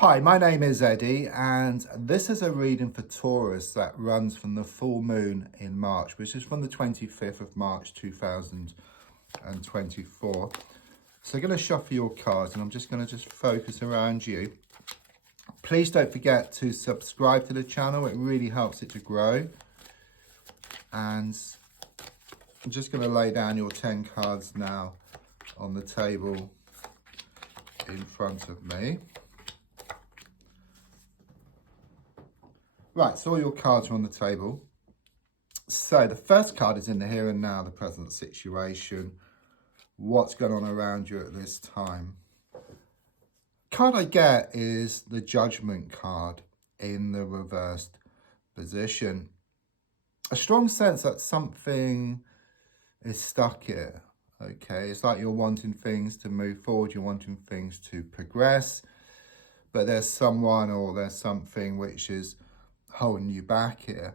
Hi, my name is Eddie, and this is a reading for Taurus that runs from the full moon in March, which is from the 25th of March 2024. So I'm going to shuffle your cards, and I'm just going to focus around you. Please don't forget to subscribe to the channel. It really helps it to grow. And I'm just going to lay down your 10 cards now on the table in front of me. Right, so all your cards are on the table. So the first card is in the here and now, the present situation. What's going on around you at this time? Card I get is the Judgment card in the reversed position. A strong sense that something is stuck here, okay? It's like you're wanting things to move forward, you're wanting things to progress, but there's someone or there's something which is holding you back here.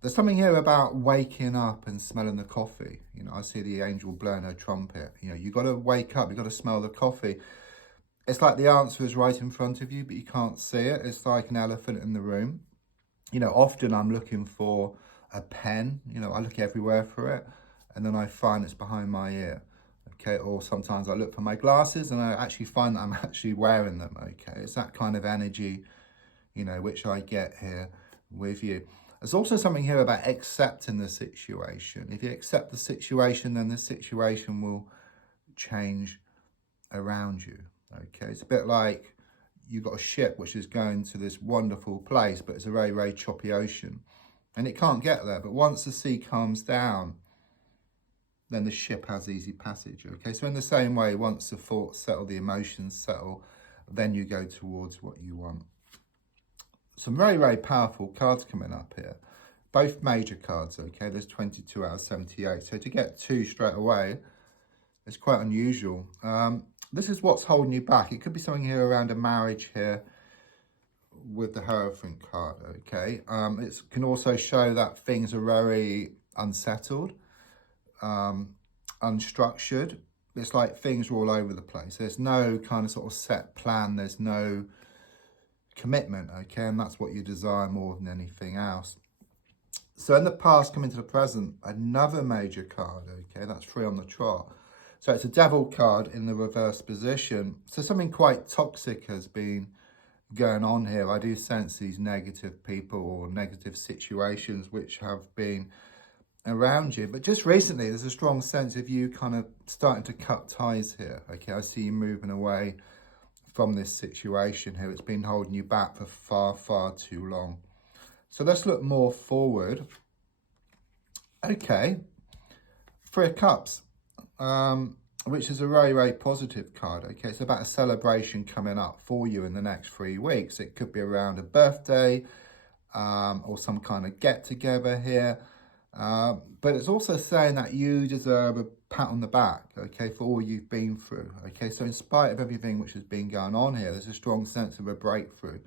There's something here about waking up and smelling the coffee. You know, I see the angel blowing her trumpet. You know, you got to wake up, you got to smell the coffee. It's like the answer is right in front of you, but you can't see it. It's like an elephant in the room. You know, often I'm looking for a pen. You know, I look everywhere for it, and then I find it's behind my ear. Okay, or sometimes I look for my glasses and I actually find that I'm actually wearing them. Okay, it's that kind of energy, you know, which I get here with you. There's also something here about accepting the situation. If you accept the situation, then the situation will change around you. Okay, it's a bit like you've got a ship which is going to this wonderful place, but it's a very, very choppy ocean and it can't get there. But once the sea calms down, then the ship has easy passage. Okay, so in the same way, once the thoughts settle, the emotions settle, then you go towards what you want. Some very, very powerful cards coming up here. Both major cards, okay? There's 22 out of 78. So to get two straight away, it's quite unusual. This is what's holding you back. It could be something here around a marriage here with the Hierophant card, okay? It can also show that things are very unsettled, unstructured. It's like things are all over the place. There's no kind of sort of set plan. There's no commitment, okay? And that's what you desire more than anything else. So in the past, coming to the present, another major card, okay? That's 3 on the trot. So it's a Devil card in the reverse position. So something quite toxic has been going on here. I do sense these negative people or negative situations which have been around you. But just recently, there's a strong sense of you kind of starting to cut ties here, okay? I see you moving away from this situation here. It's been holding you back for far, far too long. So let's look more forward. Okay, 3 of Cups, which is a very, very positive card. Okay, it's about a celebration coming up for you in the next 3 weeks. It could be around a birthday or some kind of get-together here. But it's also saying that you deserve a pat on the back, okay, for all you've been through. Okay, so in spite of everything which has been going on here, there's a strong sense of a breakthrough.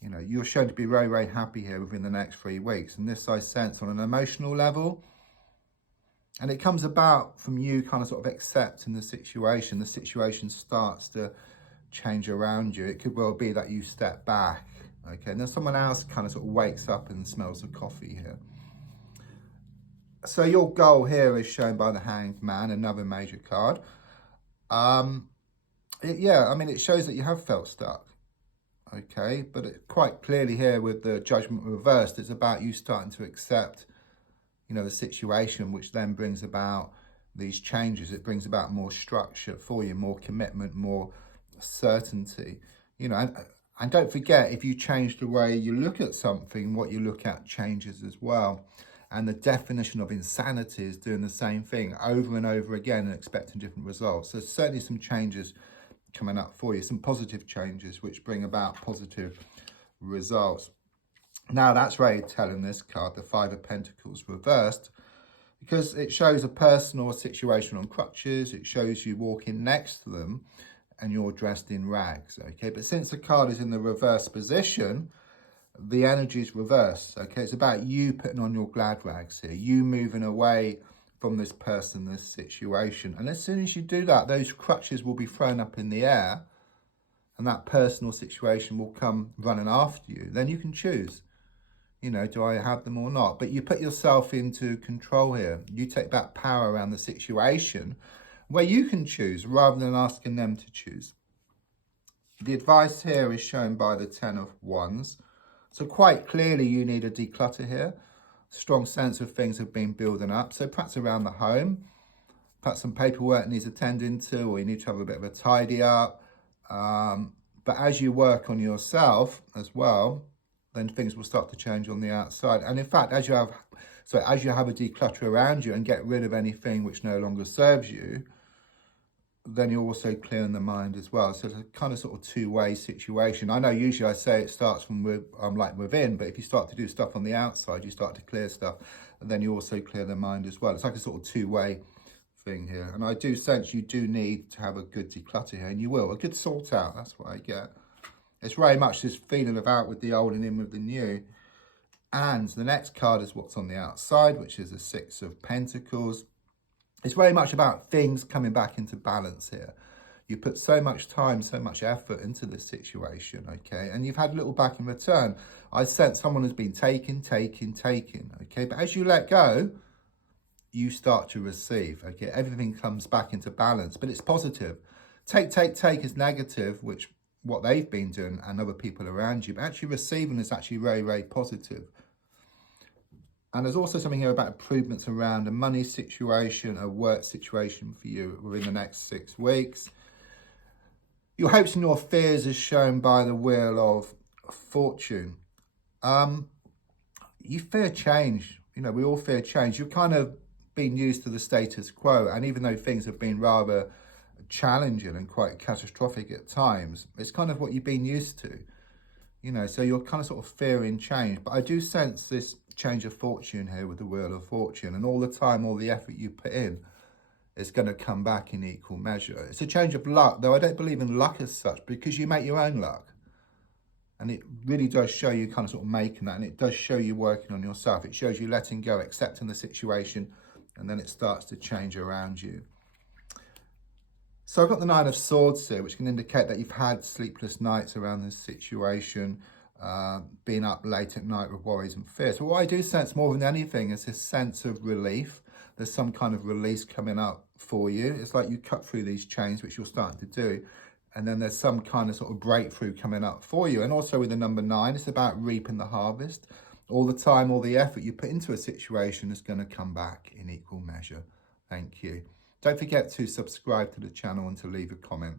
You know, you're shown to be very, very happy here within the next 3 weeks. And this I sense on an emotional level. And it comes about from you kind of sort of accepting the situation. The situation starts to change around you. It could well be that you step back, okay, and then someone else kind of sort of wakes up and smells the coffee here. So your goal here is shown by the Hanged Man, another major card. Yeah, I mean, it shows that you have felt stuck, okay? But quite clearly here with the Judgment reversed, it's about you starting to accept, you know, the situation, which then brings about these changes. It brings about more structure for you, more commitment, more certainty, you know. And don't forget, if you change the way you look at something, what you look at changes as well. And the definition of insanity is doing the same thing over and over again and expecting different results. So certainly some changes coming up for you, some positive changes which bring about positive results. Now that's very telling, this card, the 5 of Pentacles reversed, because it shows a person or a situation on crutches. It shows you walking next to them and you're dressed in rags, okay? But since the card is in the reverse position, the energy is reversed, okay? It's about you putting on your glad rags here, you moving away from this person, this situation. And as soon as you do that, those crutches will be thrown up in the air and that personal situation will come running after you, then you can choose, you know, do I have them or not? But you put yourself into control here. You take back power around the situation where you can choose rather than asking them to choose. The advice here is shown by the 10 of Wands. So quite clearly you need a declutter here. Strong sense of things have been building up. So perhaps around the home, perhaps some paperwork needs attending to, or you need to have a bit of a tidy up. But as you work on yourself as well, then things will start to change on the outside. And in fact, as you have a declutter around you and get rid of anything which no longer serves you, then you're also clearing the mind as well. So it's a kind of sort of two-way situation. I know usually I say it starts from like within, but if you start to do stuff on the outside, you start to clear stuff, and then you also clear the mind as well. It's like a sort of two-way thing here. And I do sense you do need to have a good declutter here, and you will. A good sort out, that's what I get. It's very much this feeling of out with the old and in with the new. And the next card is what's on the outside, which is the 6 of Pentacles. It's very much about things coming back into balance here. You put so much time, so much effort into this situation, okay? And you've had little back in return. I sense someone has been taking, okay? But as you let go, you start to receive, okay? Everything comes back into balance, but it's positive. Take is negative, which what they've been doing and other people around you, but actually receiving is actually very, very positive. And there's also something here about improvements around a money situation, a work situation for you within the next 6 weeks. Your hopes and your fears is shown by the Wheel of Fortune. You fear change. You know, we all fear change. You've kind of been used to the status quo. And even though things have been rather challenging and quite catastrophic at times, it's kind of what you've been used to. You know, so you're kind of sort of fearing change. But I do sense this change of fortune here with the Wheel of Fortune, and all the time, all the effort you put in is going to come back in equal measure. It's a change of luck, though I don't believe in luck as such, because you make your own luck. And it really does show you kind of sort of making that, and it does show you working on yourself. It shows you letting go, accepting the situation, and then it starts to change around you. So I've got the 9 of Swords here, which can indicate that you've had sleepless nights around this situation, been up late at night with worries and fears. But what I do sense more than anything is this sense of relief. There's some kind of release coming up for you. It's like you cut through these chains, which you're starting to do. And then there's some kind of sort of breakthrough coming up for you. And also with the number 9, it's about reaping the harvest. All the time, all the effort you put into a situation is going to come back in equal measure. Thank you. Don't forget to subscribe to the channel and to leave a comment.